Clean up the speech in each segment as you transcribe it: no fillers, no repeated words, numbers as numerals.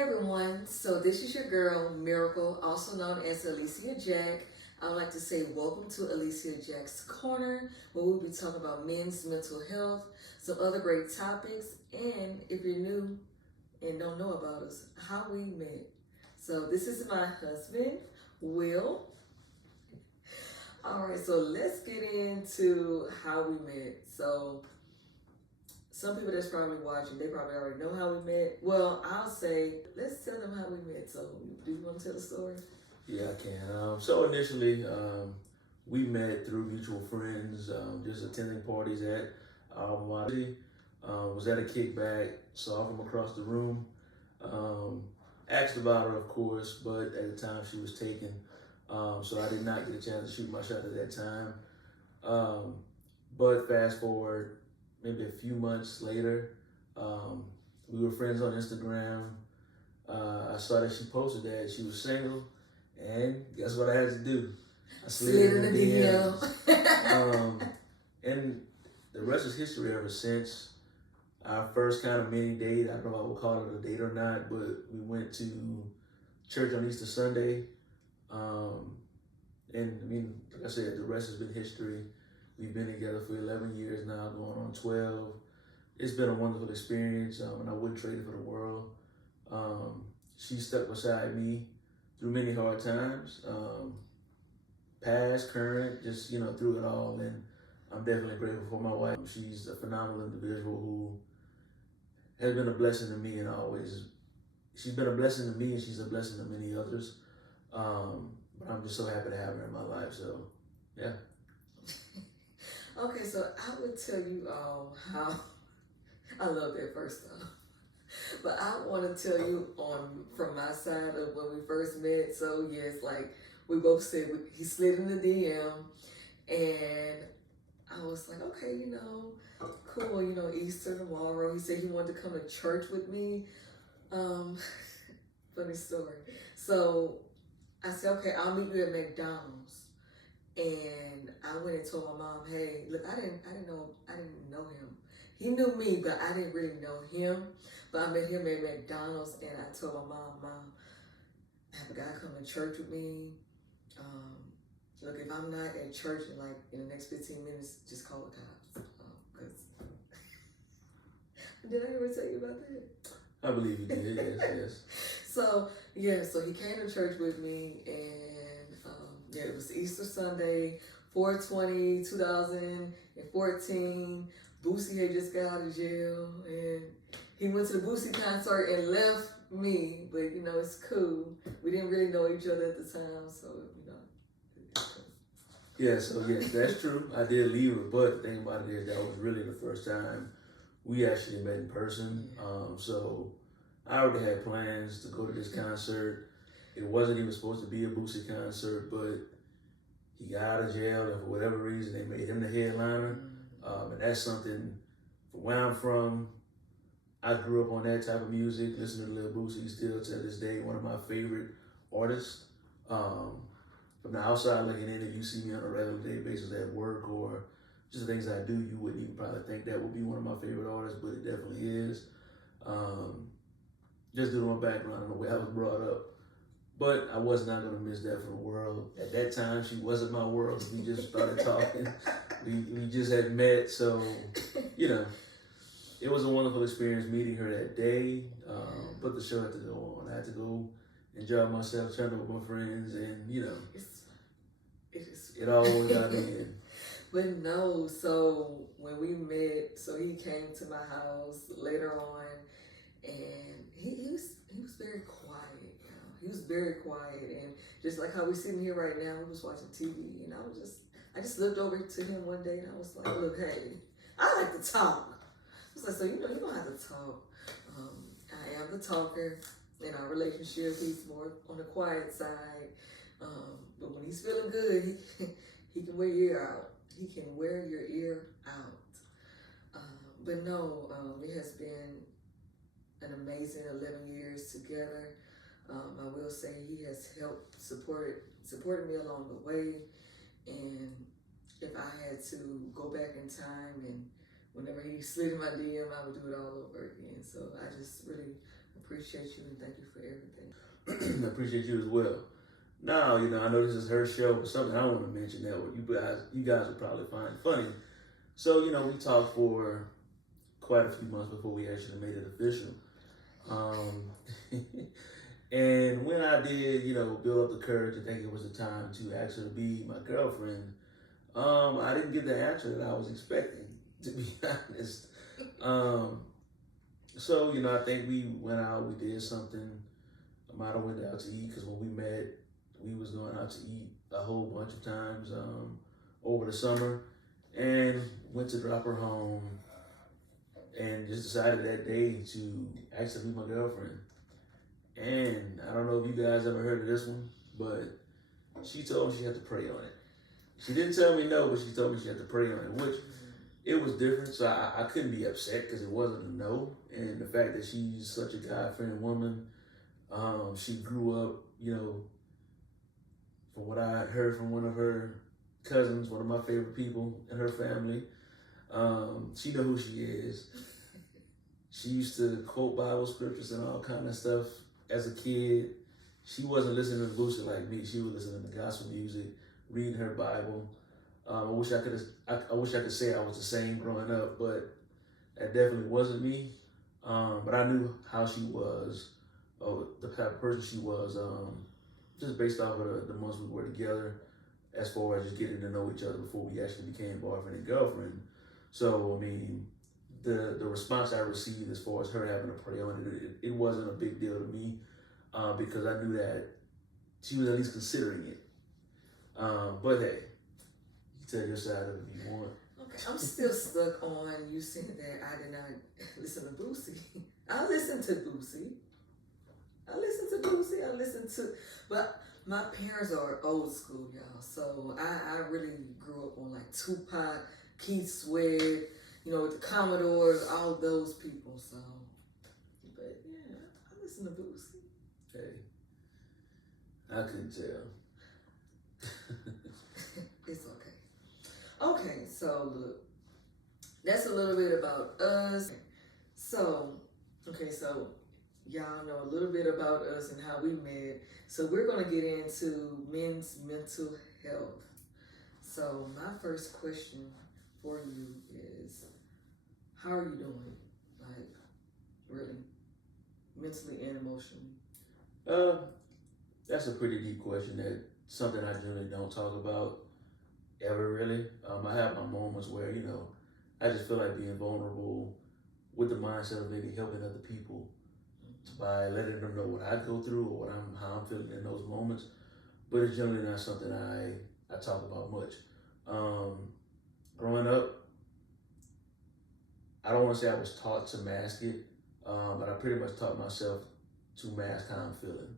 everyone, so this is your girl, Myrikle, also known as AlesiaJack. I would like to say welcome to AlesiaJack's Corner, where we'll be talking about men's mental health, some other great topics, and if you're new and don't know about us, how we met. So this is my husband, Will. All right, so let's get into how we met. So some people that's probably watching, they probably already know how we met. Well, I'll say, let's tell them how we met. So do you want to tell the story? Yeah, I can. So initially, we met through mutual friends, just attending parties at our city. Was at a kickback, saw her from across the room. Asked about her, of course, but at the time she was taken. So I did not get a chance to shoot my shot at that time. But fast forward, maybe a few months later, we were friends on Instagram. I saw that she posted that she was single, and guess what I had to do? I slid in the DM. And the rest is history ever since. Our first kind of mini date, I don't know if I would call it a date or not, but we went to church on Easter Sunday. And I mean, like I said, the rest has been history. We've been together for 11 years now, going on 12. It's been a wonderful experience, and I wouldn't trade it for the world. She stuck beside me through many hard times, past, current, just, through it all. And I'm definitely grateful for my wife. She's a phenomenal individual who has been a blessing to me, and she's been a blessing to me, and she's a blessing to many others. But I'm just so happy to have her in my life, so yeah. Okay, so I would tell you all how I love that first time. But I want to tell you from my side of when we first met. So yes, like we both said, he slid in the DM, and I was like, okay, cool, Easter tomorrow. He said he wanted to come to church with me. Funny story. So I said, okay, I'll meet you at McDonald's. And I went and told my mom, hey, look, I didn't know him. He knew me, but I didn't really know him. But I met him at McDonald's, and I told my mom, I have a guy come to church with me. Look, if I'm not at church in the next 15 minutes, just call the cops. Did I ever tell you about that? I believe you did, yes. So he came to church with me, and it was Easter Sunday, 4/20/2014. Boosie had just got out of jail, and he went to the Boosie concert and left me, but it's cool. We didn't really know each other at the time, so Yeah, so yes, that's true. I did leave her, but the thing about it is that was really the first time we actually met in person. So I already had plans to go to this concert. It wasn't even supposed to be a Boosie concert, but he got out of jail, and for whatever reason, they made him the headliner. And that's something, from where I'm from, I grew up on that type of music, listening to Lil Boosie, still to this day, one of my favorite artists. From the outside looking in, if you see me on a regular day basis at work or just the things I do, you wouldn't even probably think that would be one of my favorite artists, but it definitely is. Just due to my background and the way I was brought up. But I was not going to miss that for the world. At that time, she wasn't my world. We just started talking. We just had met. So, it was a wonderful experience meeting her that day. But the show had to go on. I had to go enjoy myself, chat with my friends, and, it all worked out in the end. But no, so when we met, so he came to my house later on, and he was very quiet. He was very quiet, and just like how we're sitting here right now, we was watching TV, and I just looked over to him one day, and I was like, look, hey, I like to talk. I was like, so you don't have to talk. I am the talker in our relationship. He's more on the quiet side, but when he's feeling good, he can wear your ear out. He can wear your ear out. But no, it has been an amazing 11 years together. I will say he has helped supported me along the way, and if I had to go back in time and whenever he slid in my DM, I would do it all over again. So I just really appreciate you and thank you for everything. I appreciate you as well. Now, I know this is her show, but something I want to mention that what you guys would probably find funny. So, we talked for quite a few months before we actually made it official. And when I did, build up the courage to think it was the time to actually be my girlfriend, I didn't get the answer that I was expecting, to be honest. So, I think we went out, we did something. I might have went out to eat because when we met, we was going out to eat a whole bunch of times over the summer, and went to drop her home and just decided that day to actually be my girlfriend. And I don't know if you guys ever heard of this one, but she told me she had to pray on it. She didn't tell me no, but she told me she had to pray on it, which it was different. So I couldn't be upset because it wasn't a no. And the fact that she's such a God-fearing woman, she grew up, from what I heard from one of her cousins, one of my favorite people in her family, she know who she is. She used to quote Bible scriptures and all kind of stuff as a kid. She wasn't listening to Boosie like me. She was listening to gospel music, reading her Bible. I wish I could say I was the same growing up, but that definitely wasn't me. But I knew how she was, the type of person she was, just based off of the months we were together, as far as just getting to know each other before we actually became boyfriend and girlfriend. So, I mean, the response I received as far as her having to pray on it wasn't a big deal to me, because I knew that she was at least considering it. But hey, you tell your side of it if you want. Okay, I'm still stuck on you saying that I did not listen to Boosie. I listened to Boosie. But my parents are old school, y'all. So I really grew up on like Tupac, Keith Sweat, with the Commodores, all those people. So, but yeah, I listen to Boosie. Hey, I couldn't tell. It's okay. Okay, so look, that's a little bit about us. So y'all know a little bit about us and how we met. So we're going to get into men's mental health. So my first question for you is, how are you doing? Like, really, mentally and emotionally? That's a pretty deep question. That's something I generally don't talk about ever, really. I have my moments where, I just feel like being vulnerable with the mindset of maybe helping other people by letting them know what I go through or how I'm feeling in those moments. But it's generally not something I talk about much. Growing up, I don't want to say I was taught to mask it, but I pretty much taught myself to mask how I'm feeling.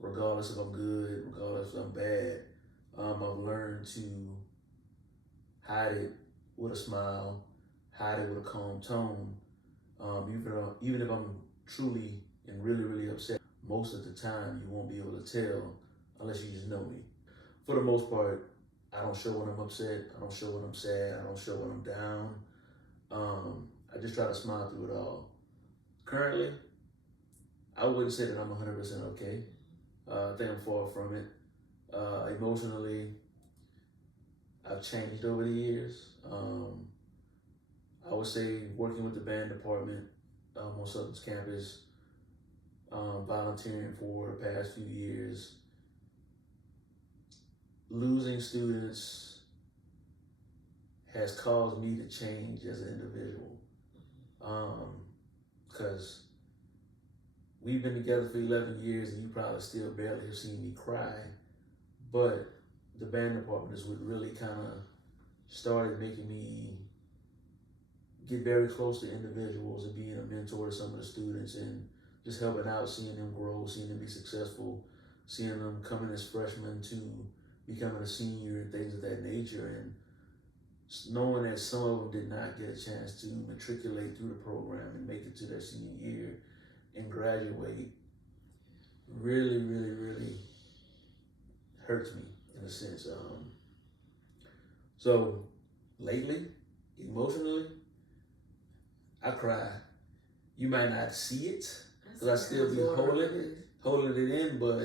Regardless if I'm good, regardless if I'm bad, I've learned to hide it with a smile, hide it with a calm tone. Even if I'm truly and really, really upset, most of the time you won't be able to tell unless you just know me. For the most part, I don't show when I'm upset, I don't show when I'm sad, I don't show when I'm down. I just try to smile through it all. Currently, I wouldn't say that I'm 100% okay. I think I'm far from it. Emotionally, I've changed over the years. I would say working with the band department on Southern's campus, volunteering for the past few years, losing students has caused me to change as an individual. Because we've been together for 11 years and you probably still barely have seen me cry, but the band department is what really kind of started making me get very close to individuals and being a mentor to some of the students and just helping out, seeing them grow, seeing them be successful, seeing them coming as freshmen to becoming a senior and things of that nature. And knowing that some of them did not get a chance to matriculate through the program and make it to their senior year and graduate really, really, really hurts me in a sense. So lately, emotionally, I cry. You might not see it. I because I still be holding it in, but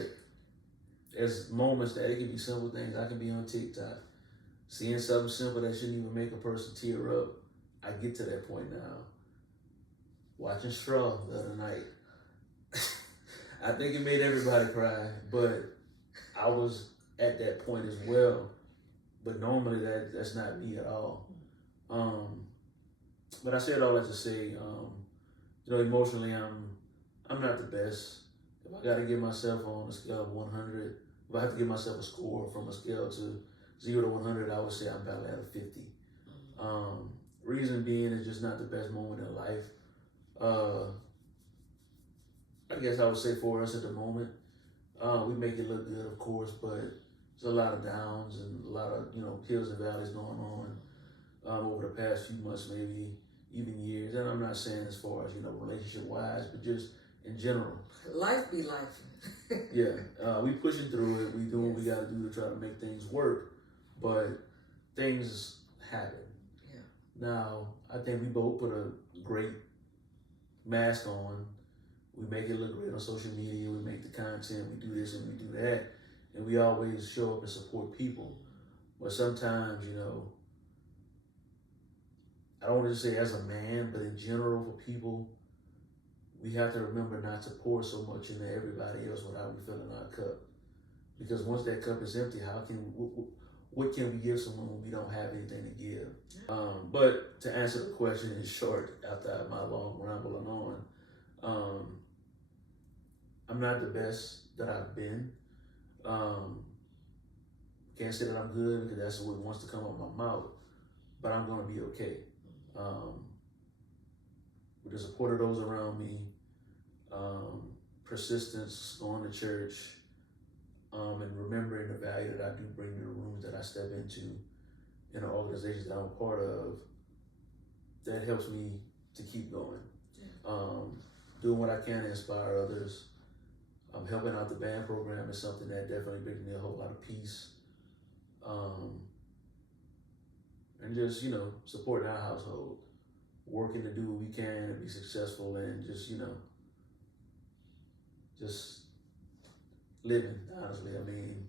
there's moments that it can be simple things. I can be on TikTok, seeing something simple that shouldn't even make a person tear up. I get to that point now. Watching Straw the other night. I think it made everybody cry, but I was at that point as well. But normally that's not me at all. But I said all that to say, emotionally I'm not the best. If I got to give myself on a scale of 100, if I have to give myself a score from a scale to 0 to 100, I would say I'm about at a 50. Reason being is just not the best moment in life. I guess I would say for us at the moment, we make it look good, of course, but there's a lot of downs and a lot of hills and valleys going on over the past few months, maybe even years. And I'm not saying as far as relationship wise, but just in general. Life be life. Yeah, we pushing through it. We doing what we got to do to try to make things work, but things happen. Yeah. Now, I think we both put a great mask on. We make it look great on social media. We make the content. We do this and we do that, and we always show up and support people. But sometimes, I don't want to say as a man, but in general for people, we have to remember not to pour so much into everybody else without refilling our cup. Because once that cup is empty, what can we give someone when we don't have anything to give? But to answer the question in short, after my long rambling on, I'm not the best that I've been. Can't say that I'm good because that's what wants to come out of my mouth, but I'm gonna be okay. With the support of those around me, persistence, going to church, and remembering the value that I do bring to the rooms that I step into, in the organizations that I'm a part of, that helps me to keep going. Doing what I can to inspire others. Helping out the band program is something that definitely brings me a whole lot of peace. And just, supporting our household, working to do what we can and be successful and just, just living, honestly. I mean,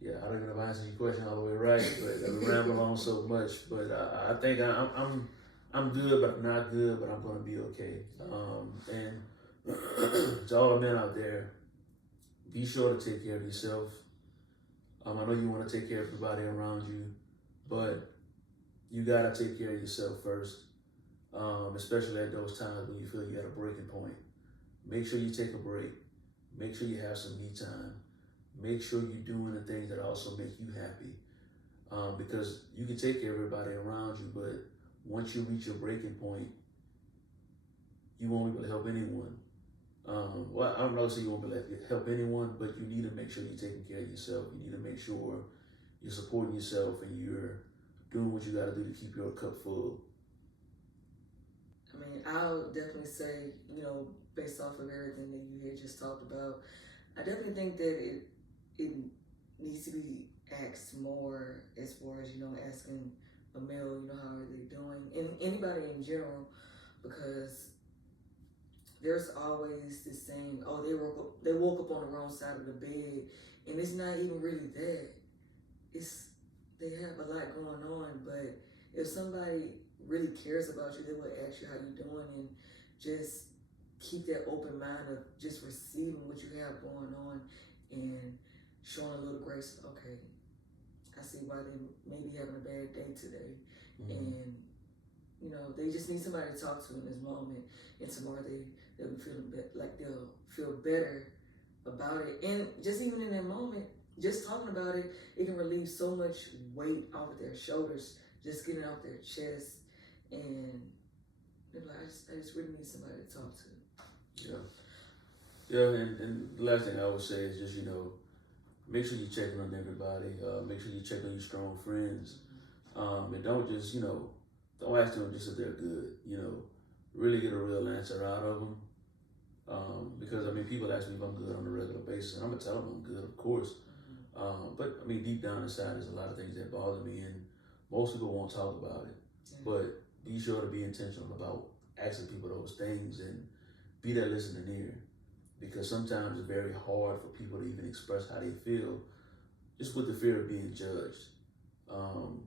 yeah, I don't even know if I answered your question all the way right, but I ramble on so much. But I think I'm good, but I'm not good, but I'm gonna be okay. And to all the men out there, be sure to take care of yourself. I know you want to take care of everybody around you, but you gotta take care of yourself first, especially at those times when you feel you're at a breaking point. Make sure you take a break. Make sure you have some me time. Make sure you're doing the things that also make you happy. Because you can take care of everybody around you, but once you reach your breaking point, you won't be able to help anyone. Well, I'm not saying you won't be able to help anyone, but you need to make sure you're taking care of yourself. You need to make sure you're supporting yourself and you're doing what you got to do to keep your cup full. I mean, I'll definitely say, based off of everything that you had just talked about, I definitely think that it needs to be asked more as far as, asking a male, how are they doing? And anybody in general, because there's always this saying, oh, they woke up on the wrong side of the bed, and it's not even really that. They have a lot going on, but if somebody really cares about you, they will ask you how you doing, and just keep that open mind of just receiving what you have going on and showing a little grace. Okay, I see why they may be having a bad day today, and they just need somebody to talk to in this moment, and tomorrow they'll be feeling like they'll feel better about it. And just even in that moment, just talking about it, it can relieve so much weight off of their shoulders, just getting off their chest, and they're like, I just really need somebody to talk to. Yeah, and the last thing I would say is just, make sure you're checking on everybody. Make sure you check on your strong friends. And don't just, don't ask them just if they're good. Really get a real answer out of them. Because, people ask me if I'm good on a regular basis, and I'm going to tell them I'm good, of course. But, deep down inside, there's a lot of things that bother me, and most people won't talk about it. But be sure to be intentional about asking people those things and be that listening ear, because sometimes it's very hard for people to even express how they feel, just with the fear of being judged, um,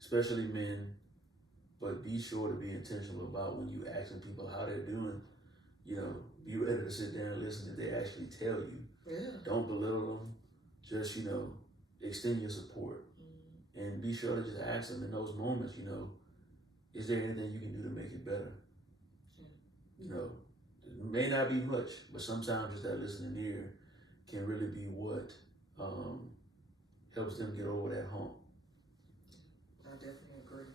especially men. But be sure to be intentional about when you asking people how they're doing. You know, be ready to sit there and listen if they actually tell you. Yeah. Don't belittle them. Just, extend your support. And be sure to just ask them in those moments, is there anything you can do to make it better? It may not be much, but sometimes just that listening ear can really be what helps them get over that hump. I definitely agree.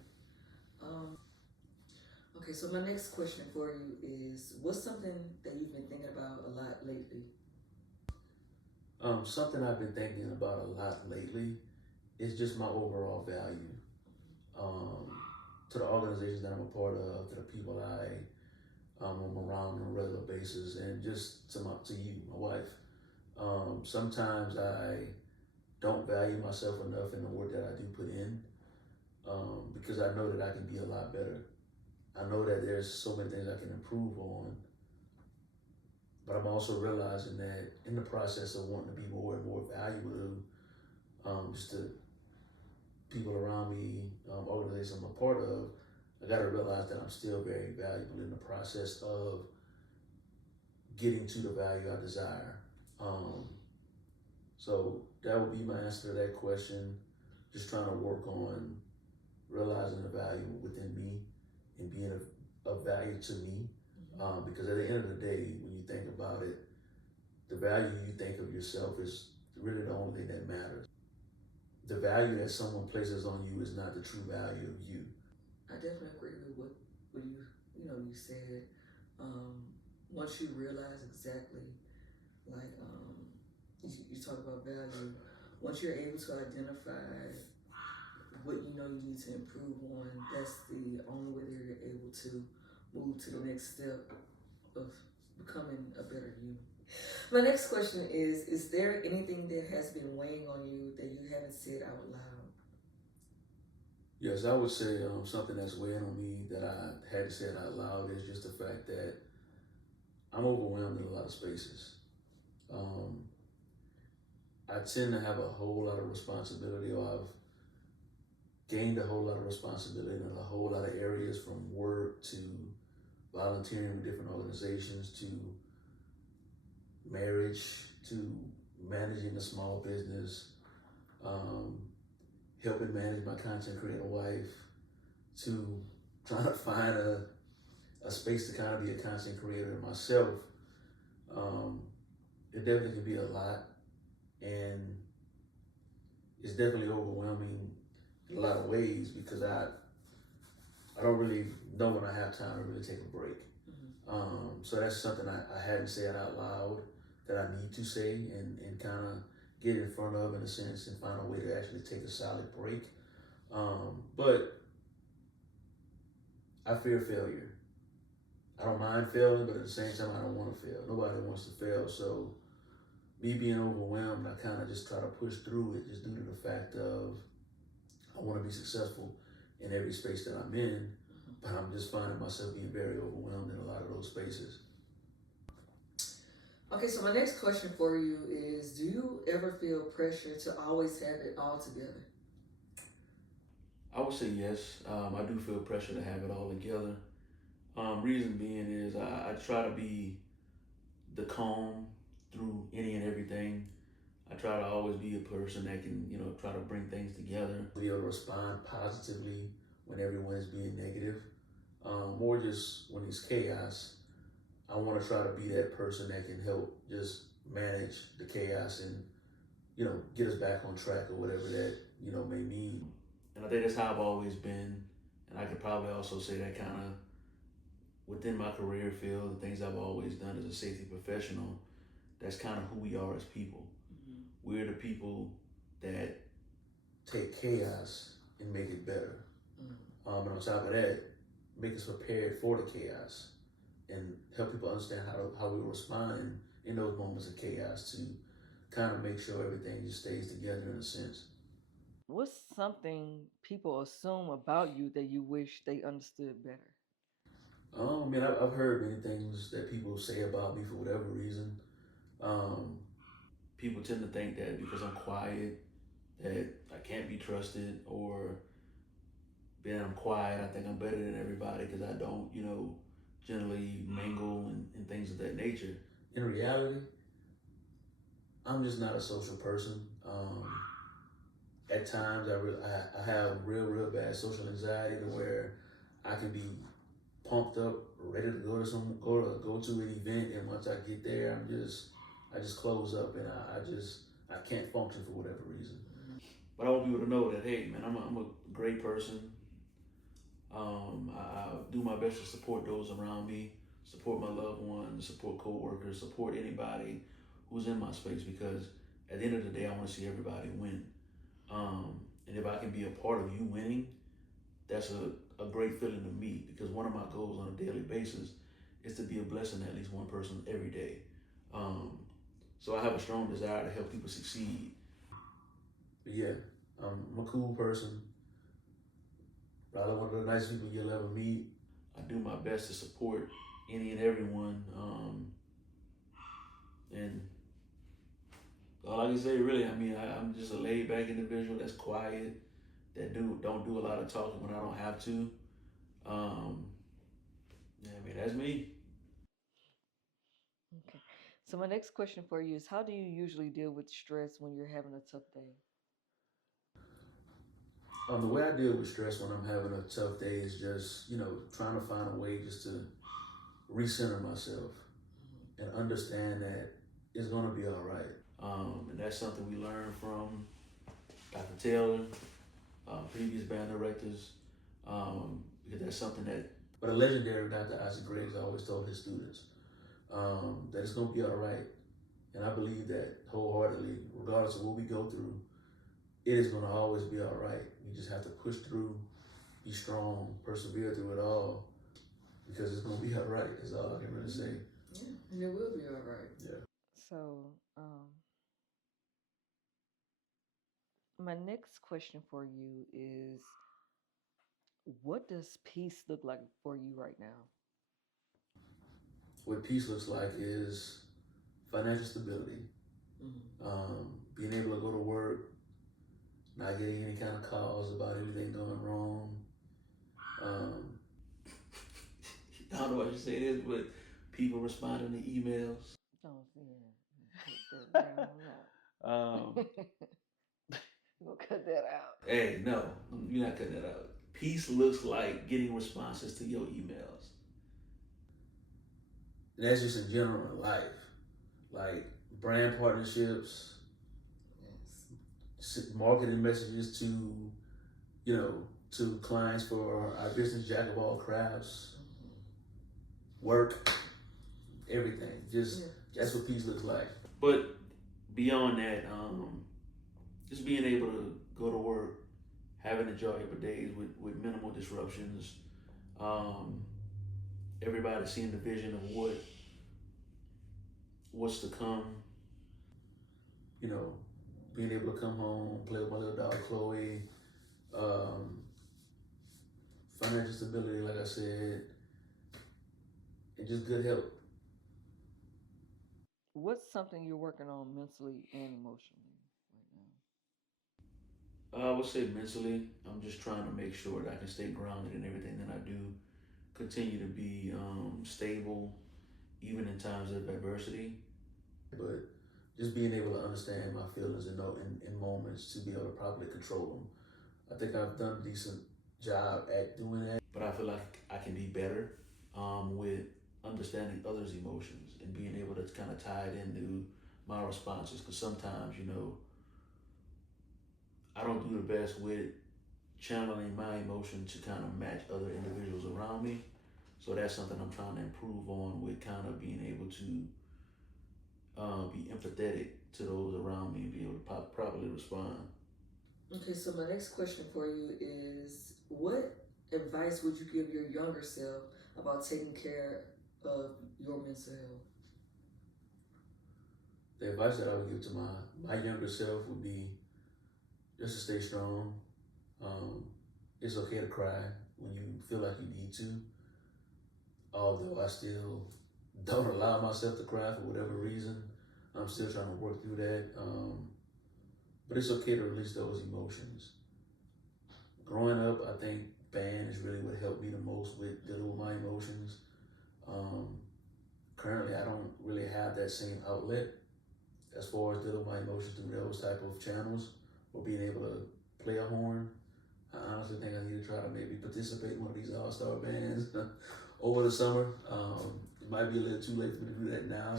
Okay, so my next question for you is, what's something that you've been thinking about a lot lately? Something I've been thinking about a lot lately is just my overall value to the organizations that I'm a part of, to the people I'm around on a regular basis, and just to you, my wife. Sometimes I don't value myself enough in the work that I do put in, because I know that I can be a lot better. I know that there's so many things I can improve on, but I'm also realizing that in the process of wanting to be more and more valuable, just to people around me, organizations I'm a part of, I got to realize that I'm still very valuable in the process of getting to the value I desire. So that would be my answer to that question. Just trying to work on realizing the value within me and being of value to me. Because at the end of the day, when you think about it, the value you think of yourself is really the only thing that matters. The value that someone places on you is not the true value of you. I definitely agree with what you said. Once you realize exactly, like you talk about value, once you're able to identify what you know you need to improve on, that's the only way that you're able to move to the next step of becoming a better you. My next question is there anything that has been weighing on you that you haven't said out loud? Yes, I would say something that's weighing on me that I hadn't said out loud is just the fact that I'm overwhelmed in a lot of spaces. Um, I tend to have a whole lot of responsibility, or I've gained a whole lot of responsibility in a whole lot of areas, from work to volunteering with different organizations to marriage to managing a small business, helping manage my content creator wife, to trying to find a space to kind of be a content creator myself. It definitely can be a lot, and it's definitely overwhelming in a lot of ways, because I don't really know when I have time to really take a break. So that's something I hadn't said out loud that I need to say, and kind of get in front of, in a sense, and find a way to actually take a solid break. But I fear failure. I don't mind failing, but at the same time, I don't want to fail. Nobody wants to fail. So me being overwhelmed, I kind of just try to push through it, just due to the fact of I want to be successful in every space that I'm in, but I'm just finding myself being very overwhelmed in a lot of those spaces. Okay, so my next question for you is, do you ever feel pressure to always have it all together? I would say yes. I do feel pressure to have it all together. Reason being is I try to be the calm through any and everything. I try to always be a person that can, try to bring things together. Be able to respond positively when everyone is being negative, or just when it's chaos. I want to try to be that person that can help just manage the chaos and, get us back on track, or whatever that, may mean. And I think that's how I've always been. And I could probably also say that kind of within my career field, the things I've always done as a safety professional, that's kind of who we are as people. We're the people that take chaos and make it better. And on top of that, make us prepared for the chaos and help people understand how we respond in those moments of chaos, to kind of make sure everything just stays together, in a sense. What's something people assume about you that you wish they understood better? I mean, I've heard many things that people say about me for whatever reason. Um, People tend to think that because I'm quiet, that I can't be trusted, or being I'm quiet, I think I'm better than everybody because I don't, generally mingle and things of that nature. In reality, I'm just not a social person. At times, I have real bad social anxiety to where I can be pumped up, ready to go to an event, and once I get there, I just close up, and I can't function for whatever reason. But I want people to know that, hey, man, I'm a great person. I do my best to support those around me, support my loved ones, support coworkers, support anybody who's in my space, because at the end of the day, I want to see everybody win. And if I can be a part of you winning, that's a great feeling to me, because one of my goals on a daily basis is to be a blessing to at least one person every day. Um, so I have a strong desire to help people succeed. But yeah, I'm a cool person. Probably one of the nicest people you'll ever meet. I do my best to support any and everyone. And all I can say, really, I mean, I'm just a laid back individual that's quiet, that don't do a lot of talking when I don't have to. Um, yeah, I mean, that's me. Okay. So my next question for you is, how do you usually deal with stress when you're having a tough day? The way I deal with stress when I'm having a tough day is just, trying to find a way just to recenter myself and understand that it's gonna be all right. And that's something we learned from Dr. Taylor, previous band directors, because that's something that. But a legendary Dr. Isaac Griggs always told his students that it's gonna be all right, and I believe that wholeheartedly, regardless of what we go through. It is gonna always be all right. We just have to push through, be strong, persevere through it all, because it's gonna be all right. That's all I can really say. Yeah, and it will be all right. Yeah. So, my next question for you is, what does peace look like for you right now? What peace looks like is financial stability, being able to go to work, not getting any kind of calls about anything going wrong. I don't know what you say this, but people responding to emails. Oh, yeah. Take that down out. We'll cut that out. Hey, no, you're not cutting that out. Peace looks like getting responses to your emails. And that's just in general in life, like brand partnerships, marketing messages to, to clients for our business, Jack of all crafts, work, everything. That's what peace looks like. But beyond that, just being able to go to work, having enjoyable days with minimal disruptions. Everybody seeing the vision of what's to come. Being able to come home, play with my little dog Chloe, financial stability, like I said, and just good health. What's something you're working on mentally and emotionally right I would say mentally, I'm just trying to make sure that I can stay grounded in everything that I do, continue to be stable, even in times of adversity. But just being able to understand my feelings in moments to be able to properly control them. I think I've done a decent job at doing that. But I feel like I can be better with understanding others' emotions and being able to kind of tie it into my responses. Because sometimes, I don't do the best with channeling my emotion to kind of match other individuals around me. So that's something I'm trying to improve on, with kind of being able to be empathetic to those around me and be able to properly respond. now? Okay, so my next question for you is, what advice would you give your younger self about taking care of your mental health? The advice that I would give to my younger self would be just to stay strong. It's okay to cry when you feel like you need to. although I still don't allow myself to cry for whatever reason. I'm still trying to work through that. But it's okay to release those emotions. Growing up, I think band is really what helped me the most with dealing with my emotions. Currently, I don't really have that same outlet as far as dealing with my emotions through those type of channels or being able to play a horn. I honestly think I need to try to maybe participate in one of these all-star bands over the summer. It might be a little too late for me to do that now.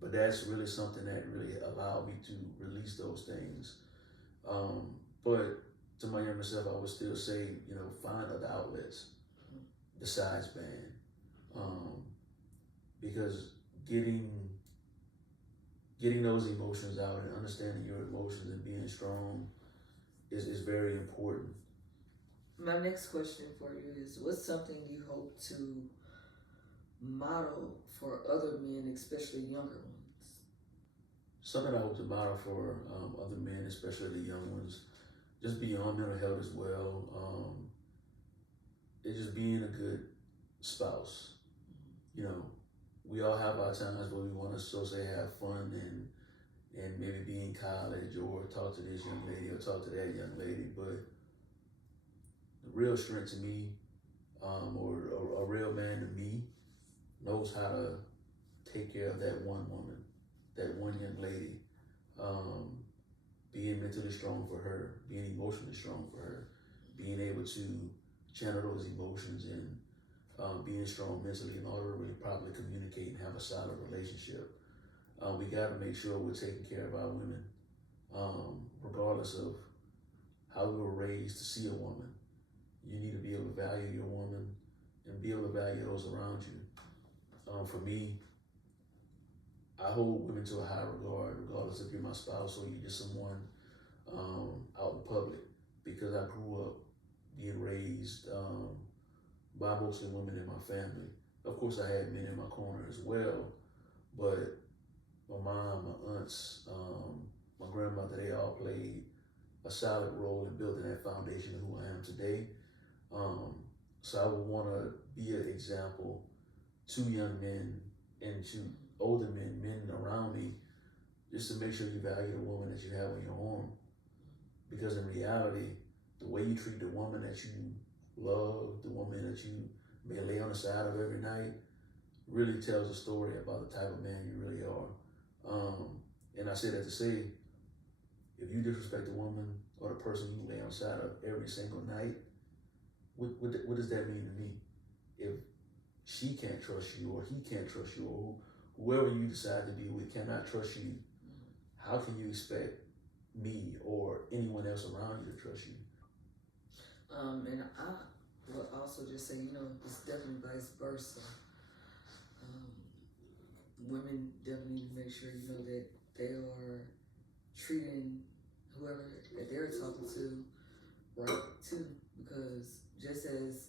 But that's really something that really allowed me to release those things. But to my younger self, I would still say, find other outlets besides band. Because getting those emotions out and understanding your emotions and being strong is very important. My next question for you is, what's something you hope to model for other men, especially younger ones? Something I hope to model for other men, especially the young ones, just beyond mental health as well. It's just being a good spouse. We all have our times where we want to, so say, have fun and maybe be in college or talk to this young lady or talk to that young lady. But the real strength to me, or a real man to me, knows how to take care of that one woman, that one young lady, being mentally strong for her, being emotionally strong for her, being able to channel those emotions and being strong mentally in order to really properly communicate and have a solid relationship. We got to make sure we're taking care of our women, regardless of how we were raised to see a woman. You need to be able to value your woman and be able to value those around you. For me, I hold women to a high regard, regardless if you're my spouse or you're just someone out in public, because I grew up being raised by mostly women in my family. Of course, I had men in my corner as well, but my mom, my aunts, my grandmother, they all played a solid role in building that foundation of who I am today. So I would want to be an example to young men and to older men around me, just to make sure you value the woman that you have on your own. Because in reality, the way you treat the woman that you love, the woman that you may lay on the side of every night, really tells a story about the type of man you really are. And I say that to say, if you disrespect the woman or the person you lay on the side of every single night, what does that mean to me? If she can't trust you or he can't trust you or whoever you decide to be with cannot trust you, how can you expect me or anyone else around you to trust you? And I would also just say, it's definitely vice versa. Women definitely need to make sure, that they are treating whoever that they're talking to right too. Because just as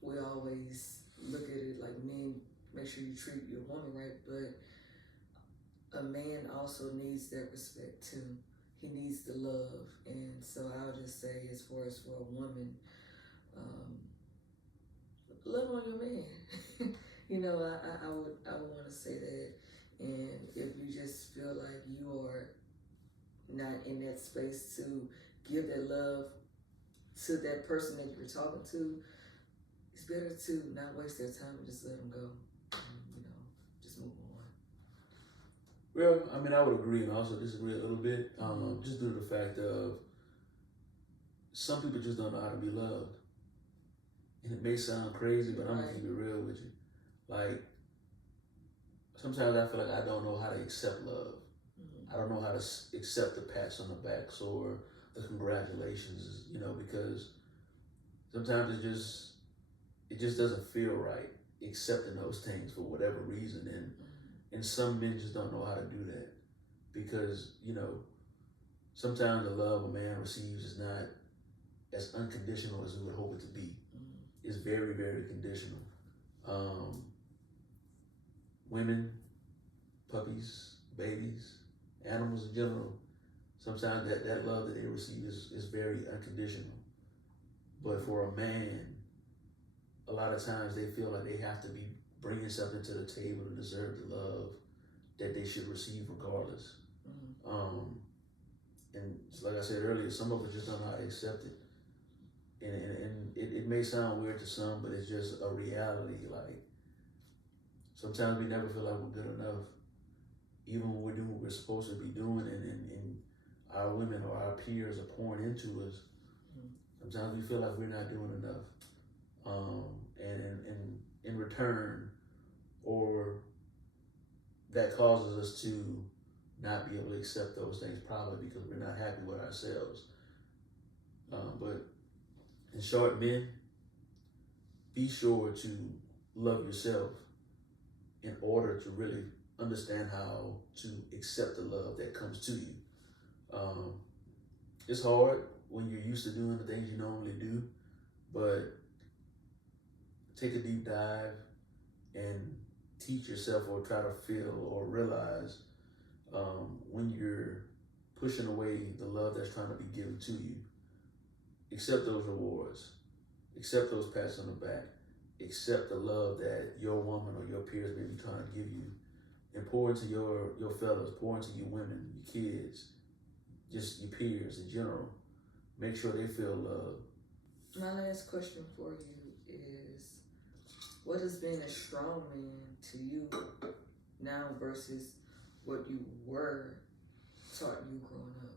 we always look at it like men, make sure you treat your woman right, but a man also needs that respect too. He needs the love. And so I'll just say, as far as for a woman, love on your man. I would want to say that. And if you just feel like you are not in that space to give that love to that person that you're talking to, it's better to not waste their time and just let them go. And, just move on. Well, I would agree and also disagree a little bit, just due to the fact of some people just don't know how to be loved. And it may sound crazy, but I'm gonna keep it real with you. Like, sometimes I feel like I don't know how to accept love. I don't know how to accept the pats on the backs or the congratulations, because sometimes it just doesn't feel right accepting those things for whatever reason. And some men just don't know how to do that because, sometimes the love a man receives is not as unconditional as we would hope it to be. It's very, very conditional. Women, puppies, babies, animals in general, sometimes that love that they receive is very unconditional. But for a man, a lot of times they feel like they have to be bringing something to the table to deserve the love that they should receive regardless. And like I said earlier, some of us just don't know how to accept it. And it may sound weird to some, but it's just a reality. Like, sometimes we never feel like we're good enough, even when we're doing what we're supposed to be doing, and our women or our peers are pouring into us. Sometimes we feel like we're not doing enough. And in return, or that causes us to not be able to accept those things, probably because we're not happy with ourselves. But in short, men, be sure to love yourself in order to really understand how to accept the love that comes to you. It's hard when you're used to doing the things you normally do, but take a deep dive and teach yourself, or try to feel or realize when you're pushing away the love that's trying to be given to you. Accept those rewards, accept those pats on the back, accept the love that your woman or your peers may be trying to give you, and pour into your fellas, pour into your women, your kids, just your peers in general. Make sure they feel loved. My last question for you is, what has been a strong man to you now versus what you were taught you growing up?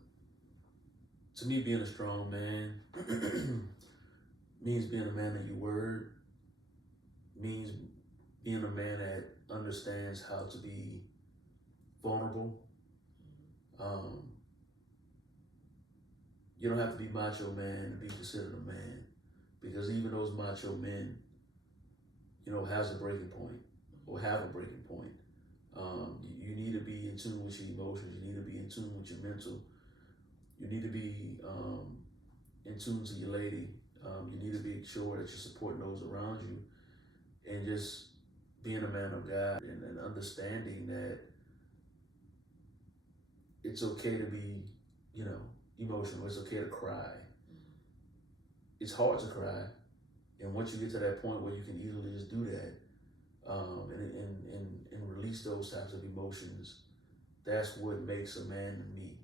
To me, being a strong man means being a man of your word, means being a man that understands how to be vulnerable. You don't have to be macho man to be considered a man, because even those macho men, has a breaking point, or have a breaking point. You need to be in tune with your emotions. You need to be in tune with your mental. You need to be in tune to your lady. You need to be sure that you're supporting those around you, and just being a man of God, and understanding that it's okay to be, emotional. It's okay to cry. It's hard to cry, and once you get to that point where you can easily just do that, and release those types of emotions, that's what makes a man to me.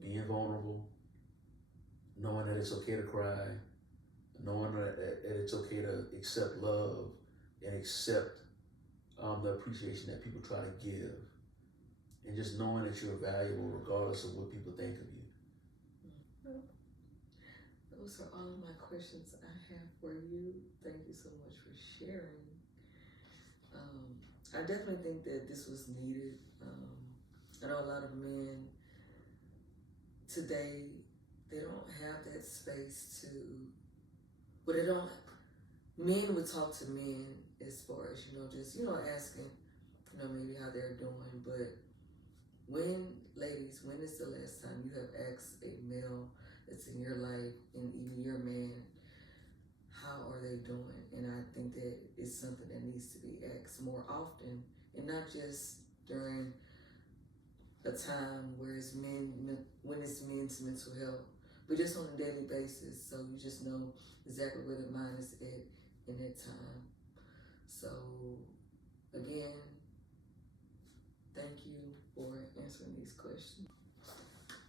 Being vulnerable, knowing that it's okay to cry, knowing that it's okay to accept love and accept the appreciation that people try to give, and just knowing that you're valuable regardless of what people think of you. Those are all of my questions I have for you. Thank you so much for sharing. I definitely think that this was needed. I know a lot of men today, they don't have that space to, men would talk to men as far as, just, asking, maybe how they're doing. But ladies, when is the last time you have asked a male that's in your life, and even your man, how are they doing? And I think that it's something that needs to be asked more often, and not just during a time where when it's men's mental health, but just on a daily basis, so you just know exactly where the mind is at in that time. So again, thank you for answering these questions.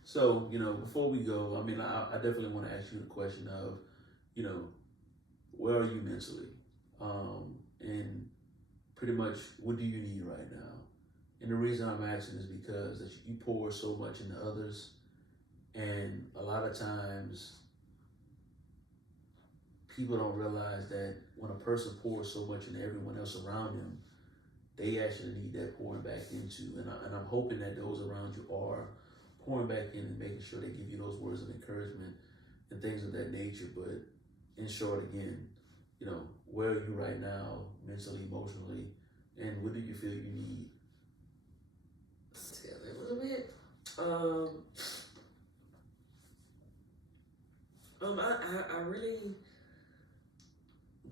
So, before we go, I definitely want to ask you the question of, where are you mentally? And pretty much, what do you need right now? And the reason I'm asking is because that you pour so much into others, and a lot of times people don't realize that when a person pours so much into everyone else around them, they actually need that pouring back into. And I'm hoping that those around you are pouring back in and making sure they give you those words of encouragement and things of that nature. But in short, again, where are you right now, mentally, emotionally, and what do you feel you need? Tell me a little bit. I really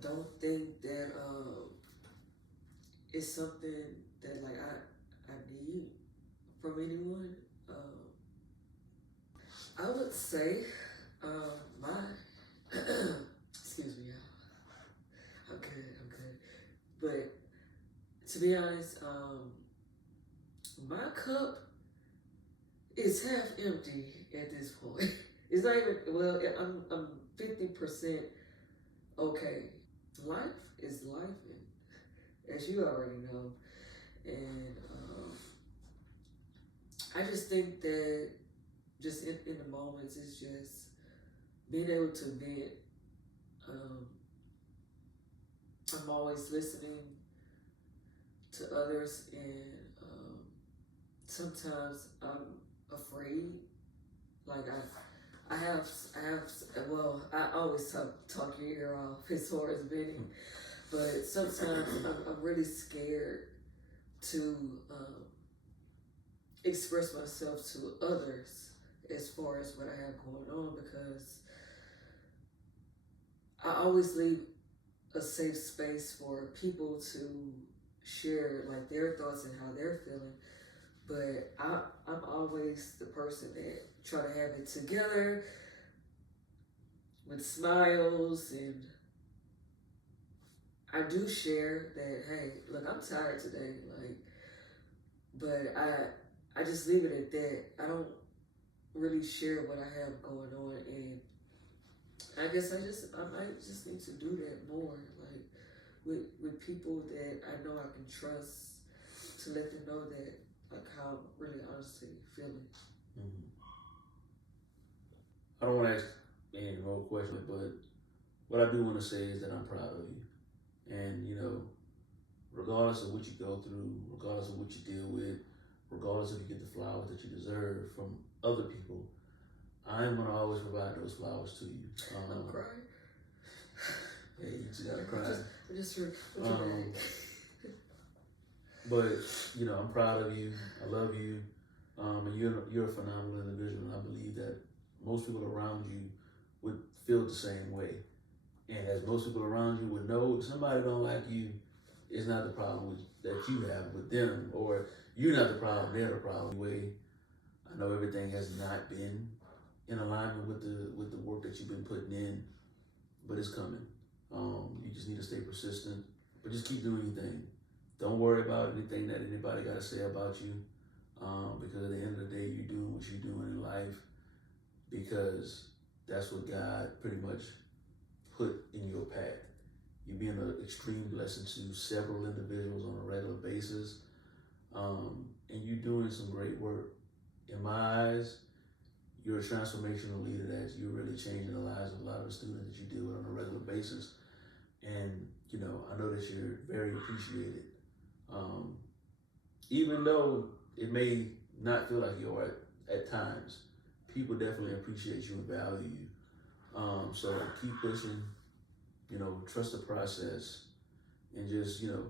don't think that it's something that like I need from anyone. I would say my excuse me, y'all. I'm But to be honest, my cup is half empty at this point. It's not even, well, I'm 50% okay. Life is life, and as you already know. And I just think that just in the moments, it's just being able to vent. Um, I'm always listening to others, and sometimes I'm afraid. Like well, I always talk your ear off as far as venting, but sometimes I'm really scared to express myself to others as far as what I have going on, because I always leave a safe space for people to share like their thoughts and how they're feeling. But I'm always the person that try to have it together with smiles, and I do share that, hey, look, I'm tired today, like, but I just leave it at that. I don't really share what I have going on, and I guess I might just need to do that more, like with people that I know I can trust, to let them know that, like, how I'm really honestly feeling. Mm-hmm. I don't want to ask any more questions, but what I do want to say is that I'm proud of you, and you know, regardless of what you go through, regardless of what you deal with, regardless if you get the flowers that you deserve from other people, I'm gonna always provide those flowers to you. I'm crying. Yeah, you just gotta cry. I just heard. But you know, I'm proud of you. I love you, and you're a phenomenal individual. And I believe that most people around you would feel the same way. And as most people around you would know, if somebody don't like you, it's not the problem that you have with them, or you're not the problem, they're the problem. Anyway, I know everything has not been in alignment with the work that you've been putting in, but it's coming. You just need to stay persistent, but just keep doing your thing. Don't worry about anything that anybody got to say about you, because at the end of the day, you're doing what you're doing in life because that's what God pretty much put in your path. You're being an extreme blessing to several individuals on a regular basis, and you're doing some great work. In my eyes, you're a transformational leader that you're really changing the lives of a lot of the students that you deal with on a regular basis. And, you know, I know that you're very appreciated. Even though it may not feel like you are at times, people definitely appreciate you and value you. So keep pushing, you know, trust the process, and just, you know,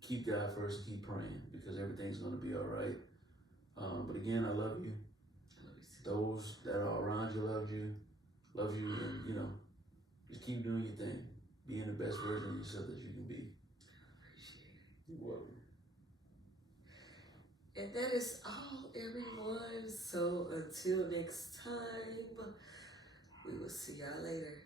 keep God first and keep praying, because everything's going to be all right. But again, I love you. Those that are around you love you, and you know, just keep doing your thing, being the best version of yourself that you can be. You're welcome. And that is all, everyone. So until next time, we will see y'all later.